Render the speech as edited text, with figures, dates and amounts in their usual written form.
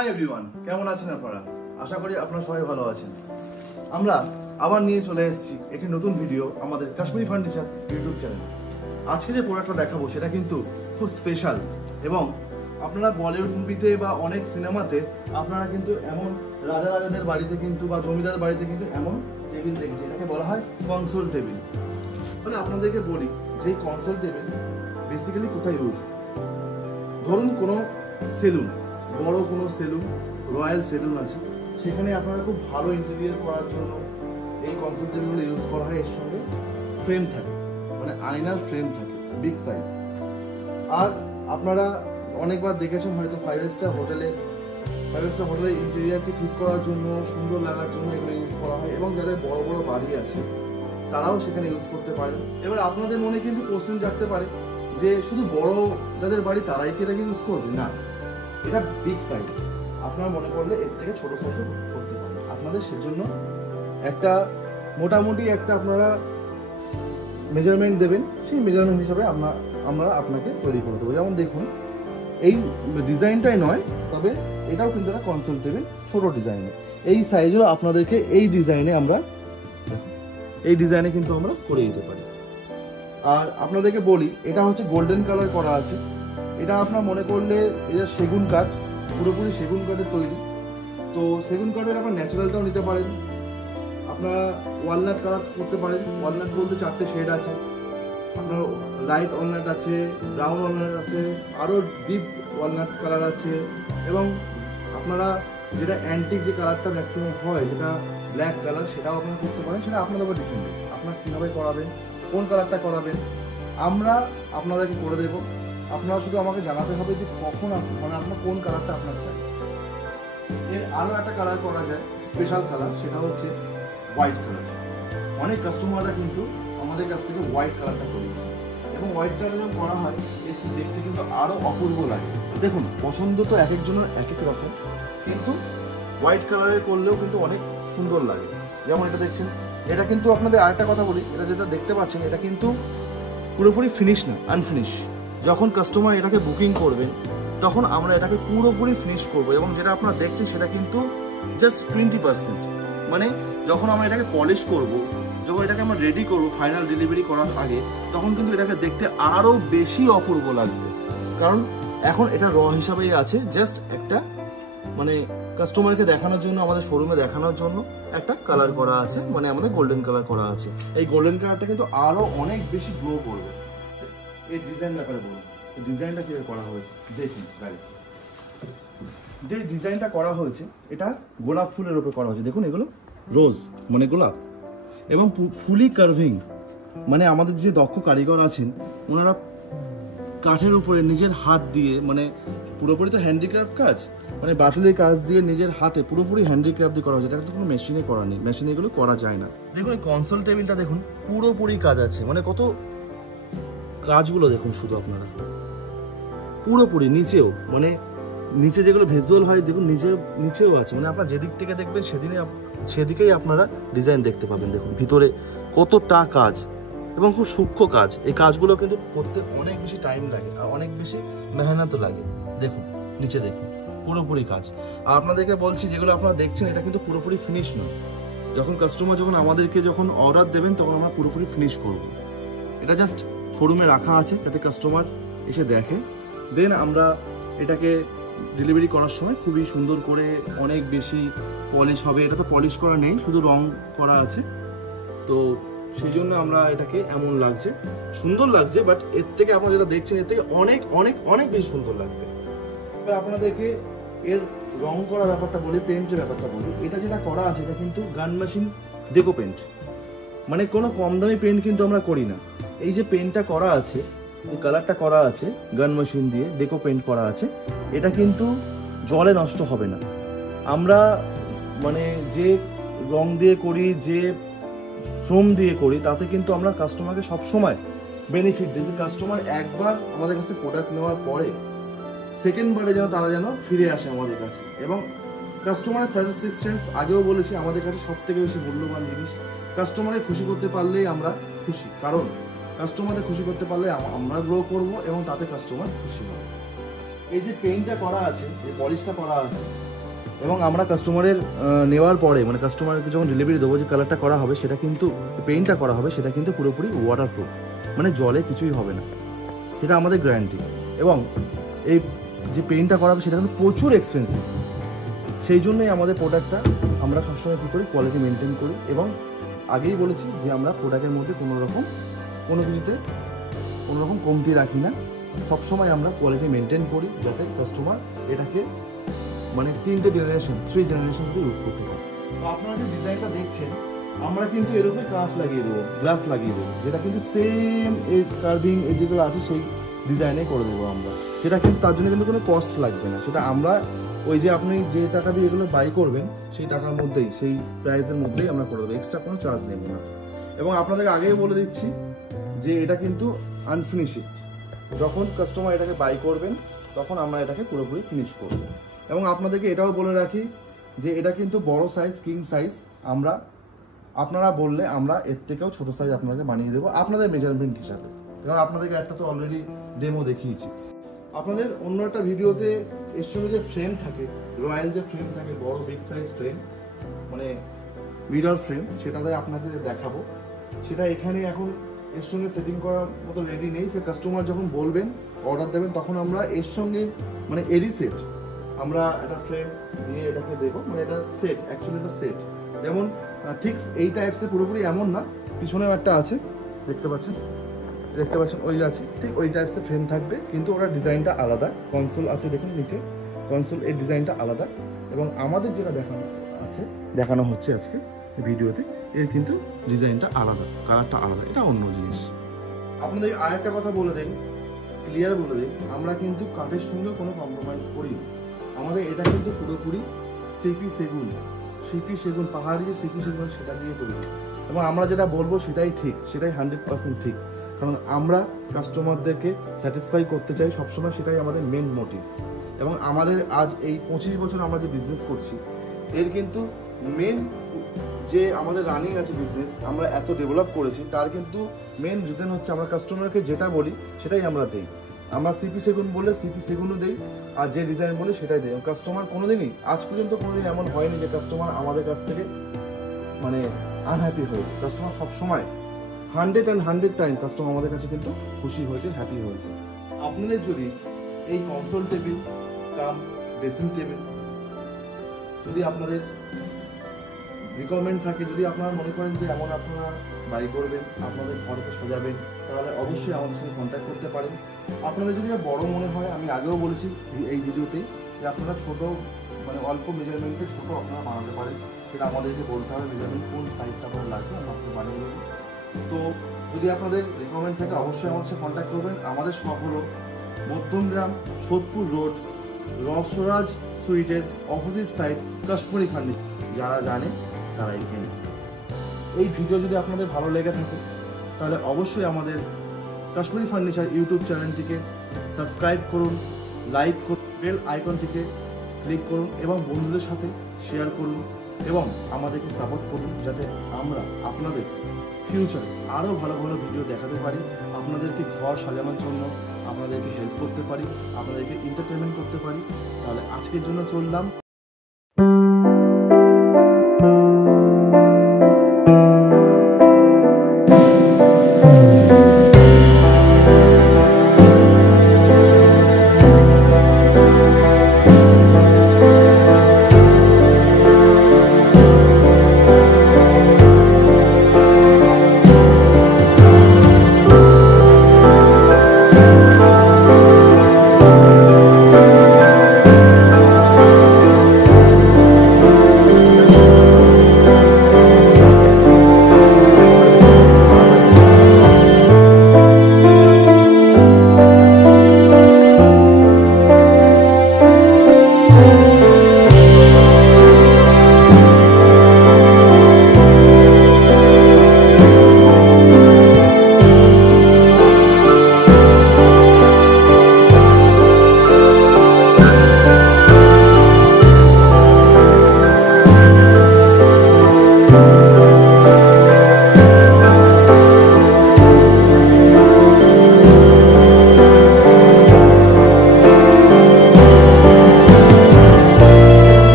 Hi everyone, কেমন আছেন আপনারা? আশা করি আপনারা সবাই ভালো আছেন। আমরা আবার নিয়ে চলে এসেছি একটি নতুন ভিডিও আমাদের কাশ্মীরি ফার্নিচার ইউটিউব চ্যানেলে। আজকে যে প্রোডাক্টটা দেখাবো সেটা কিন্তু খুব স্পেশাল এবং আপনারা বলিউড মুভিতে বা অনেক সিনেমাতে আপনারা কিন্তু এমন রাজাদের বাড়িতে কিন্তু বা জমিদার বাড়িতে কিন্তু এমন টেবিল দেখেছি, এটাকে বলা হয় কনসোল টেবিল। মানে আপনাদেরকে বলি যে কনসোল টেবিল বেসিক্যালি কোথায় ইউজ হয়। ধরুন কোনো সেলুন, বড় কোনো সেলুন, রয়্যাল সেলুন আছে, সেখানে আপনারা খুব ভালো ইন্টেরিয়ার করার জন্য এই কনসোল টেবিলগুলো ইউজ করা হয়। এর সঙ্গে ফ্রেম থাকে, মানে আয়নার ফ্রেম থাকে বিগ সাইজ। আর আপনারা অনেকবার দেখেছেন হয়তো ফাইভ স্টার হোটেলের ইন্টেরিয়ারকে ঠিক করার জন্য, সুন্দর লাগার জন্য এগুলো ইউজ করা হয়। এবং যাদের বড় বড় বাড়ি আছে তারাও সেখানে ইউজ করতে পারেন। এবার আপনাদের মনে কিন্তু কোশ্চেন জাগতে পারে যে শুধু বড় যাদের বাড়ি তারাই কি এটাকে ইউজ করবে? না, এটা বিগ সাইজ, আপনারা মনে করলে এর থেকে ছোট সাইজও করতে পারেন। আপনাদের সেজন্য একটা মোটামুটি একটা আপনারা মেজারমেন্ট দেবেন, সেই মেজারমেন্ট হিসাবে আমরা আপনাকে তৈরি করে দেবো। যেমন দেখুন, এই ডিজাইনটাই নয়, তবে এটাও কিন্তু একটা কনসোল টেবিল, ছোট ডিজাইনে। এই সাইজও আপনাদেরকে এই ডিজাইনে কিন্তু আমরা করে দিতে পারি। আর আপনাদেরকে বলি, এটা হচ্ছে গোল্ডেন কালার করা আছে। এটা আপনার মনে করলে এটা সেগুন কাঠ, পুরোপুরি সেগুন কাঠের তৈরি। তো সেগুন কাঠের আপনার ন্যাচারালটাও নিতে পারেন, আপনারা ওয়ালনাট কালার করতে পারেন। ওয়ালনাট বলতে 4টে শেড আছে, আপনার লাইট ওয়ালনাট আছে, ব্রাউন ওয়ালনাট আছে, আরও ডিপ ওয়ালনাট কালার আছে। এবং আপনারা যেটা অ্যান্টিক যে কালারটা ম্যাক্সিমাম হয়, যেটা ব্ল্যাক কালার, সেটাও আপনারা করতে পারেন। সেটা আপনাদের উপর ডিপেন্ড, আপনারা কীভাবে করাবেন, কোন কালারটা করাবেন, আমরা আপনাদেরকে করে দেবো। আপনারা শুধু আমাকে জানাতে হবে যে কখন মানে আপনার কোন কালারটা আপনার চাই। এর আরও একটা কালার করা যায়, স্পেশাল কালার, সেটা হচ্ছে হোয়াইট কালার। অনেক কাস্টমাররা কিন্তু আমাদের কাছ থেকে হোয়াইট কালারটা করিয়েছে, এবং হোয়াইট কালার যখন করা হয় একটু দেখতে কিন্তু আরও অপূর্ব লাগে। দেখুন, পছন্দ তো এক একজনের এক এক রকম, কিন্তু হোয়াইট কালারের করলেও কিন্তু অনেক সুন্দর লাগে। যেমন এটা দেখছেন, এটা কিন্তু আপনাদের আরেকটা কথা বলি, এটা যেটা দেখতে পাচ্ছেন এটা কিন্তু পুরোপুরি ফিনিশ না, আনফিনিশ। যখন কাস্টমার এটাকে বুকিং করবেন তখন আমরা এটাকে পুরোপুরি ফিনিশ করবো, এবং যেটা আপনারা দেখছেন সেটা কিন্তু জাস্ট 20%। মানে যখন আমরা এটাকে পলিশ করব, যখন এটাকে আমরা রেডি করবো ফাইনাল ডেলিভারি করার আগে, তখন কিন্তু এটাকে দেখতে আরও বেশি অপূর্ব লাগবে। কারণ এখন এটা র হিসাবেই আছে, জাস্ট একটা মানে কাস্টমারকে দেখানোর জন্য, আমাদের শোরুমে দেখানোর জন্য একটা কালার করা আছে, মানে আমাদের গোল্ডেন কালার করা আছে। এই গোল্ডেন কালারটা কিন্তু আরও অনেক বেশি গ্লো করবে। এই ডিজাইন ব্যাপারে বলুন, ডিজাইনটা কিভাবে করা হয়েছে দেখুন গাইস। যে ডিজাইনটা করা হয়েছে এটা গোলাপ ফুলের উপরে করা হয়েছে। দেখুন, এগুলো রোজ মানে গোলাপ, এবং ফুলি কার্ভিং। মানে আমাদের যে দক্ষ কারিগর আছেন ওনারা কাঠের উপরে নিজের হাত দিয়ে, মানে পুরোপুরি তো হ্যান্ডিক্রাফট কাজ, মানে বাটুলের কাজ দিয়ে নিজের হাতে পুরোপুরি হ্যান্ডিক্রাফট দিয়ে করা হয়েছে। এটা কিন্তু কোনো মেশিনে করা নেই, মেশিনে এগুলো করা যায় না। দেখুন এই কনসোল টেবিলটা দেখুন, পুরোপুরি কাজ আছে, মানে কত কাজগুলো দেখুন শুধু আপনারা, পুরোপুরি নিচেও, মানে নিচে যেগুলো ভিজুয়াল হয় দেখুন নিচেও আছে। মানে আপনারা যেদিক থেকে দেখবেন সেদিকেই আপনারা ডিজাইন দেখতে পাবেন। দেখুন ভিতরে কতটা কাজ, এবং খুব সূক্ষ্ম কাজ। এই কাজগুলো কিন্তু করতে অনেক বেশি টাইম লাগে আর অনেক বেশি মেহনত লাগে। দেখুন নিচে দেখুন পুরোপুরি কাজ। আর আপনাদেরকে বলছি, যেগুলো আপনারা দেখছেন এটা কিন্তু পুরোপুরি ফিনিশ নয়। যখন আমাদেরকে অর্ডার দেবেন তখন আমরা পুরোপুরি ফিনিশ করব। এটা জাস্ট শোরুমে রাখা আছে যাতে কাস্টমার এসে দেখে, দেন আমরা এটাকে ডেলিভারি করার সময় খুবই সুন্দর করে অনেক বেশি পলিশ হবে। এটা তো পলিশ করা নেই, শুধু রং করা আছে। তো সেই জন্য আমরা এটাকে এমন লাগছে, সুন্দর লাগছে, বাট এর থেকে আপনারা যেটা দেখছেন এর থেকে অনেক অনেক অনেক বেশি সুন্দর লাগবে। এবার আপনাদেরকে এর রং করার ব্যাপারটা বলি, পেন্টের ব্যাপারটা বলি। এটা যেটা করা আছে এটা কিন্তু গান মেশিন ডেকো পেন্ট, মানে কোনো কম দামি পেন্ট কিন্তু আমরা করি না। এই যে পেন্টটা করা আছে, এই কালারটা করা আছে গান মেশিন দিয়ে ডেকো পেন্ট করা আছে, এটা কিন্তু জলে নষ্ট হবে না। আমরা মানে যে রং দিয়ে করি, যে শ্রম দিয়ে করি, তাতে কিন্তু আমরা কাস্টমারকে সবসময় বেনিফিট দিই। কাস্টমার একবার আমাদের কাছে প্রোডাক্ট নেওয়ার পরে সেকেন্ডবারে তারা যেন ফিরে আসে আমাদের কাছে। এবং কাস্টমারের স্যাটিসফ্যাকশন, আগেও বলেছি, আমাদের কাছে সব থেকে বেশি মূল্যবান জিনিস। কাস্টমারের খুশি করতে পারলেই আমরা খুশি, কারণ কাস্টমারদের খুশি করতে পারলে আমরা গ্রো করব এবং তাতে কাস্টমার খুশি হবে। এই যে পেইন্টটা করা আছে, যে পলিশটা করা আছে, এবং আমরা কাস্টমারের নেওয়ার পরে মানে কাস্টমারকে যখন ডেলিভারি দেবো যে কালারটা করা হবে সেটা কিন্তু পেইন্টটা করা হবে সেটা কিন্তু পুরোপুরি ওয়াটারপ্রুফ, মানে জলে কিছুই হবে না, সেটা আমাদের গ্যারান্টি। এবং এই যে পেইন্টটা করা হবে সেটা কিন্তু প্রচুর এক্সপেন্সিভ, সেই জন্যই আমাদের প্রোডাক্টটা আমরা সবসময় কী করি, কোয়ালিটি মেনটেন করি। এবং আগেই বলেছি যে আমরা প্রোডাক্টের মধ্যে কোনো কিছুতে কোনো রকম কমতি রাখি না, সবসময় আমরা কোয়ালিটি মেনটেন করি যাতে কাস্টমার এটাকে মানে 3 জেনারেশন থেকে ইউজ করতে পারে। তো আপনারা যে ডিজাইনটা দেখছেন আমরা কিন্তু এর উপরে কাঁচ লাগিয়ে দেবো, গ্লাস লাগিয়ে দেবো, যেটা কিন্তু সেম এই কার্ভিং যেগুলো আছে সেই ডিজাইনে করে দেবো আমরা। সেটা কিন্তু তার জন্য কিন্তু কোনো কস্ট লাগবে না, সেটা আমরা ওই যে আপনি যে টাকা দিয়ে এগুলো বাই করবেন সেই টাকার মধ্যেই, সেই প্রাইসের মধ্যেই আমরা করে দেবো, এক্সট্রা কোনো চার্জ নেব না। এবং আপনাদেরকে আগেই বলে দিচ্ছি যে এটা কিন্তু আনফিনিশিং, যখন কাস্টমার এটাকে বাই করবেন তখন আমরা এটাকে পুরোপুরি ফিনিশ করব। এবং আপনাদেরকে এটাও বলে রাখি যে এটা কিন্তু বড় সাইজ, কিং সাইজ, আপনারা বললে আমরা এর থেকেও ছোট সাইজ আপনাদেরকে বানিয়ে দেবো আপনাদের মেজারমেন্ট হিসাবে। কারণ আপনাদেরকে একটা তো অলরেডি ডেমো দেখিয়েছি। আপনাদের অন্য একটা ভিডিওতে এর সঙ্গে যে ফ্রেম থাকে, রয়্যাল যে ফ্রেম থাকে, বড় বিগ সাইজ ফ্রেম মানে মিরর ফ্রেম, সেটাতে আপনাকে দেখাবো। সেটা এখানে এখন এর সঙ্গে সেটিং করার মতো রেডি নেই, সে কাস্টমার যখন বলবেন অর্ডার দেবেন তখন আমরা এর সঙ্গে মানে এডি সেট আমরা একটা ফ্রেম দিয়ে এটাকে দেবো, মানে এটা সেট, অ্যাকচুয়ালি এটা সেট। যেমন ঠিক এই টাইপসের পুরোপুরি এমন না, পিছনেও একটা আছে দেখতে পাচ্ছেন ওই আছে, ঠিক ওই টাইপসের ফ্রেম থাকবে, কিন্তু ওরা ডিজাইনটা আলাদা। কনসোল আছে দেখুন নিচে, কনসোল এর ডিজাইনটা আলাদা। এবং আমাদের যেটা দেখানো হচ্ছে আজকে ভিডিওতে, এর কিন্তু ডিজাইনটা আলাদা, কালারটা আলাদা, এটা অন্য জিনিস। আপনাদের আরেকটা কথা বলে দেন, ক্লিয়ার বলে দিই, আমরা কিন্তু কাঠের সঙ্গে কোনো কম্প্রোমাইজ করি না। আমাদের এটা কিন্তু পুরোপুরি সিপি সেগুন পাহাড়ি যে সিপি সেগুন সেটা দিয়ে তৈরি। এবং আমরা যেটা বলবো সেটাই ঠিক, সেটাই 100% ঠিক, কারণ আমরা কাস্টমারদেরকে স্যাটিসফাই করতে চাই সবসময়, সেটাই আমাদের মেন মোটিভ। এবং আমাদের আজ এই 25 বছর আমরা যে বিজনেস করছি, এর কিন্তু মেন যে আমাদের রানিং আছে বিজনেস, আমরা এত ডেভেলপ করেছি, তার কিন্তু মেন রিজন হচ্ছে আমরা কাস্টমারকে যেটা বলি সেটাই আমরা দিই। আমরা সিপি সেগুন বলে সিপি সেগুনও দিই, আর যে ডিজাইন বলে সেটাই দিই। কাস্টমার কোনোদিনই আজ পর্যন্ত কোনোদিন এমন হয়নি যে কাস্টমার আমাদের কাছ থেকে মানে আনহ্যাপি হয়েছে। কাস্টমার সবসময় 100 টাইম কাস্টমার আমাদের কাছে কিন্তু খুশি হয়েছে, হ্যাপি হয়েছে। আপনাদের যদি এই কনসোল টেবিল কাম ড্রেসিং টেবিল যদি আপনাদের রিকোয়ারমেন্ট থাকে, যদি আপনারা মনে করেন যে এমন আপনারা বাই করবেন, আপনাদের ঘরকে সাজাবেন, তাহলে অবশ্যই আমাদের সাথে কন্ট্যাক্ট করতে পারেন। আপনাদের যদি বড় মনে হয়, আমি আগেও বলেছি এই ভিডিওতেই যে আপনারা ছোট মানে অল্প মেজারমেন্টে ছোট আপনারা বানাতে পারেন, সেটা আমাদেরকে বলতে হবে মেজারমেন্ট কোন সাইজটা আপনার লাগবে, আমরা আপনাকে বানিয়ে দেবো। তো যদি আপনাদের রিকোয়ারমেন্ট থাকে অবশ্যই আমাদের সাথে কন্ট্যাক্ট করবেন। আমাদের শপ হলো মধ্যমগ্রাম, সোদপুর রোড, রসরাজ সুইটের অপোজিট সাইড, কাশ্মীরি ফার্নিচার। যারা জানে তারাই কেনে। এই ভিডিও যদি আপনাদের ভালো লেগে থাকে তাহলে অবশ্যই আমাদের কাশ্মীরি ফার্নিচার ইউটিউব চ্যানেলটিকে সাবস্ক্রাইব করুন, লাইক করুন, বেল আইকনটিকে ক্লিক করুন এবং বন্ধুদের সাথে শেয়ার করুন এবং আমাদেরকে সাপোর্ট করুন, যাতে আমরা আপনাদের ফিউচারে আরও ভালো ভালো ভিডিও দেখাতে পারি, আপনাদেরকে ঘর সাজানোর জন্য আপনাদেরকে হেল্প করতে পারি, আপনাদেরকে এন্টারটেনমেন্ট করতে পারি। তাহলে আজকের জন্য চললাম।